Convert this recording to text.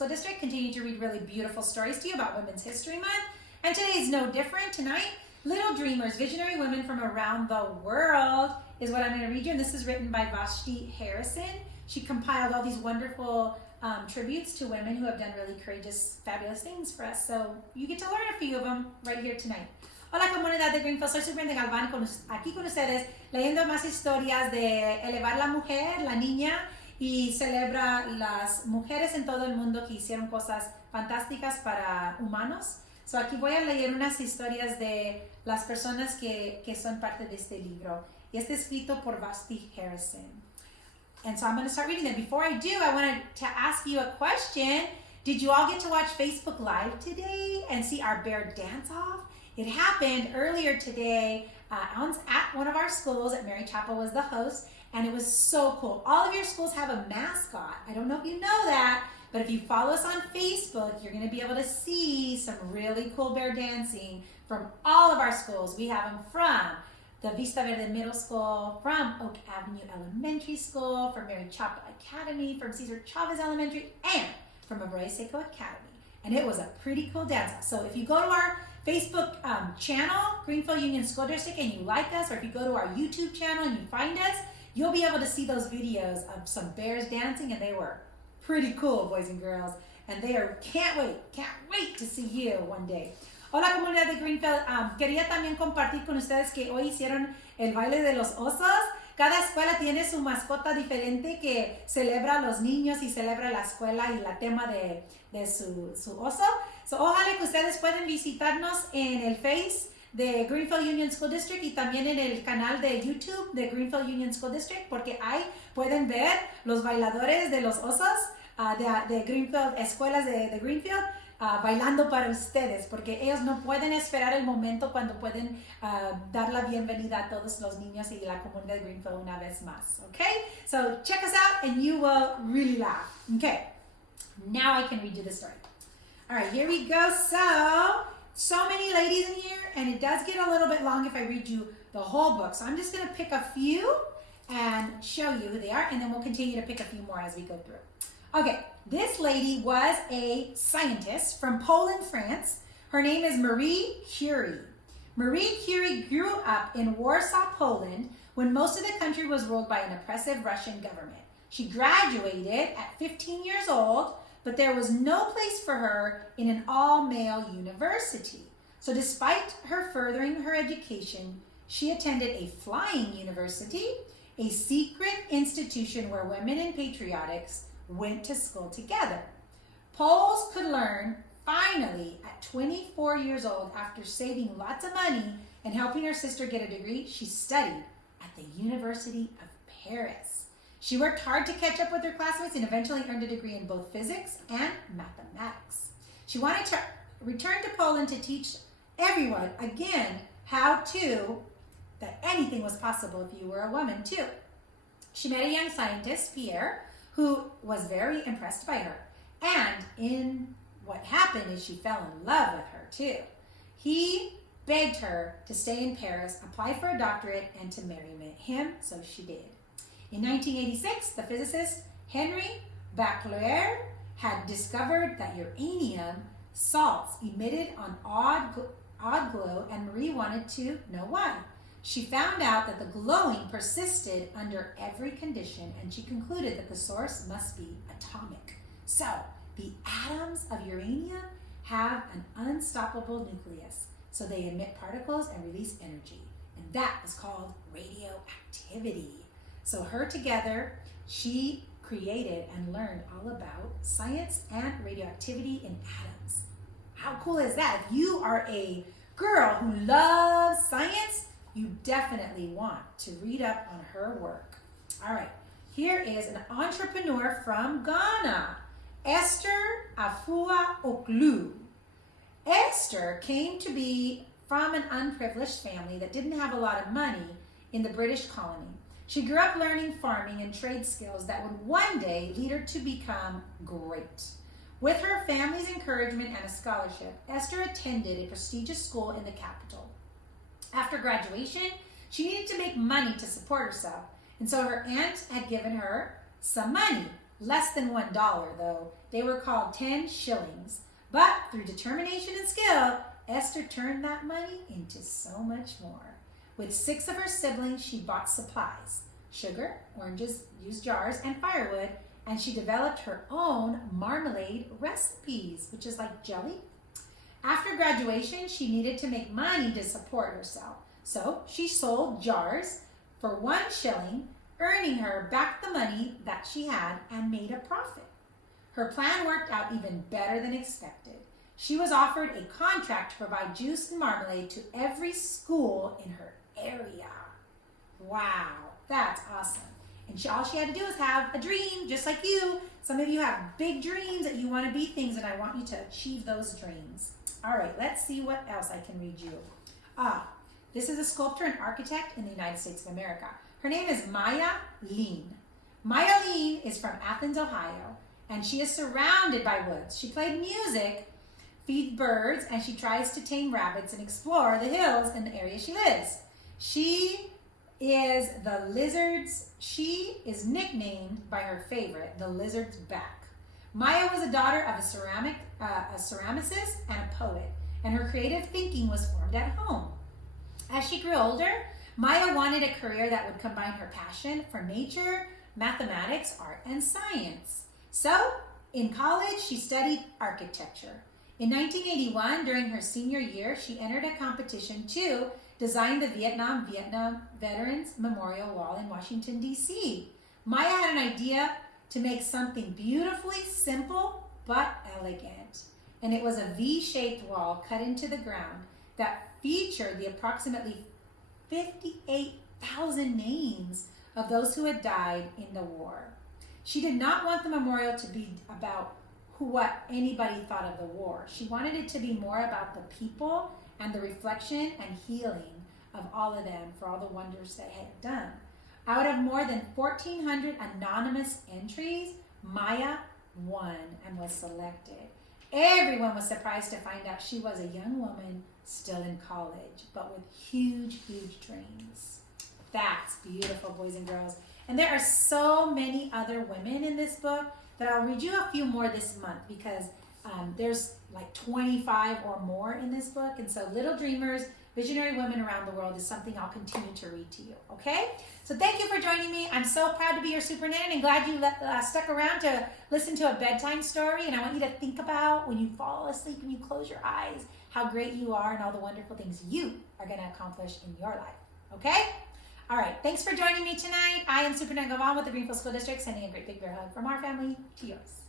School District, continue to read really beautiful stories to you about Women's History Month. And today is no different. Tonight, Little Dreamers, Visionary Women from Around the World is what I'm going to read you. And this is written by Vashti Harrison. She compiled all these wonderful tributes to women who have done really courageous, fabulous things for us. So you get to learn a few of them right here tonight. Hola comunidad de Greenfield, soy Superintendente Galván aquí con ustedes leyendo más historias de elevar la mujer, la niña, y celebra las mujeres en todo el mundo que hicieron cosas fantásticas para humanos. So aquí voy a leer unas historias de las personas que son parte de este libro. Y este escrito por Vashti Harrison. And so I'm going to start reading them. Before I do, I wanted to ask you a question. Did you all get to watch Facebook Live today and see our bear dance-off? It happened earlier today at one of our schools. At Mary Chapel was the host, and it was so cool. All of your schools have a mascot. I don't know if you know that, but if you follow us on Facebook, you're going to be able to see some really cool bear dancing from all of our schools. We have them from the Vista Verde Middle School, from Oak Avenue Elementary School, from Mary Chapel Academy, from Cesar Chavez Elementary, and from Arroyo Seco Academy. And it was a pretty cool dance-off. So if you go to our Facebook channel, Greenfield Union School District, and you like us, or if you go to our YouTube channel and you find us, you'll be able to see those videos of some bears dancing, and they were pretty cool, boys and girls. And they are, can't wait to see you one day. Hola comunidad de Greenfield, quería también compartir con ustedes que hoy hicieron el baile de los osos. Cada escuela tiene su mascota diferente que celebra a los niños y celebra la escuela y la tema de su oso. So, ojalá que ustedes puedan visitarnos en el Face de Greenfield Union School District y también en el canal de YouTube de Greenfield Union School District, porque ahí pueden ver los bailadores de los osos de Greenfield, escuelas de Greenfield, bailando para ustedes, porque ellos no pueden esperar el momento cuando pueden dar la bienvenida a todos los niños y la comunidad de Greenfield una vez más. Okay? So check us out and you will really laugh. Okay, now I can read you the story. All right, here we go. So many ladies in here, and it does get a little bit long if I read you the whole book. So I'm just going to pick a few and show you who they are, and then we'll continue to pick a few more as we go through. Okay, this lady was a scientist from Poland, France. Her name is Marie Curie. Marie Curie grew up in Warsaw, Poland, when most of the country was ruled by an oppressive Russian government. She graduated at 15 years old, but there was no place for her in an all-male university. So despite her furthering her education, she attended a flying university, a secret institution where women and patriotics went to school together. Poles could learn, finally, at 24 years old, after saving lots of money and helping her sister get a degree, she studied at the University of Paris. She worked hard to catch up with her classmates and eventually earned a degree in both physics and mathematics. She wanted to return to Poland to teach everyone, again, that anything was possible if you were a woman too. She met a young scientist, Pierre, who was very impressed by her. And what happened is she fell in love with her too. He begged her to stay in Paris, apply for a doctorate, and to marry him, so she did. In 1986, the physicist Henry Becquerel had discovered that uranium salts emitted an odd glow, and Marie wanted to know why. She found out that the glowing persisted under every condition, and she concluded that the source must be atomic. So, the atoms of uranium have an unstoppable nucleus, so they emit particles and release energy, and that is called radioactivity. So her together, she created and learned all about science and radioactivity in atoms. How cool is that? If you are a girl who loves science, you definitely want to read up on her work. All right, here is an entrepreneur from Ghana, Esther Afua Oklu. Esther came to be from an unprivileged family that didn't have a lot of money in the British colony. She grew up learning farming and trade skills that would one day lead her to become great. With her family's encouragement and a scholarship, Esther attended a prestigious school in the capital. After graduation, she needed to make money to support herself, and so her aunt had given her some money. less than $1 though. They were called 10 shillings. But through determination and skill, Esther turned that money into so much more. With 6 of her siblings, she bought supplies: sugar, oranges, used jars, and firewood, and she developed her own marmalade recipes, which is like jelly. After graduation, she needed to make money to support herself. So she sold jars for 1 shilling, earning her back the money that she had and made a profit. Her plan worked out even better than expected. She was offered a contract to provide juice and marmalade to every school in her area. Wow, that's awesome. And all she had to do was have a dream, just like you. Some of you have big dreams that you want to be things, and I want you to achieve those dreams. All right, let's see what else I can read you. This is a sculptor and architect in the United States of America. Her name is Maya Lean. Maya Lean is from Athens, Ohio, and she is surrounded by woods. She played music, feeds birds, and she tries to tame rabbits and explore the hills in the area she lives. She is nicknamed by her favorite, the lizard's back. Maya was a daughter of a ceramicist and a poet, and her creative thinking was formed at home. As she grew older, Maya wanted a career that would combine her passion for nature, mathematics, art, and science. So, in college, she studied architecture. In 1981, during her senior year, she entered a competition to design the Vietnam Veterans Memorial Wall in Washington, D.C. Maya had an idea to make something beautifully simple but elegant. And it was a V-shaped wall cut into the ground that featured the approximately 58,000 names of those who had died in the war. She did not want the memorial to be about what anybody thought of the war. She wanted it to be more about the people and the reflection and healing of all of them for all the wonders they had done. Out of more than 1,400 anonymous entries, Maya won and was selected. Everyone was surprised to find out she was a young woman still in college, but with huge, huge dreams. That's beautiful, boys and girls. And there are so many other women in this book that I'll read you a few more this month because there's like 25 or more in this book. And so Little Dreamers, Visionary Women Around the World is something I'll continue to read to you, okay? So thank you for joining me. I'm so proud to be your super nan and glad you stuck around to listen to a bedtime story. And I want you to think about when you fall asleep and you close your eyes, how great you are and all the wonderful things you are going to accomplish in your life, okay? All right, thanks for joining me tonight. I am Super Nan Gavan with the Greenfield School District, sending a great big bear hug from our family to yours.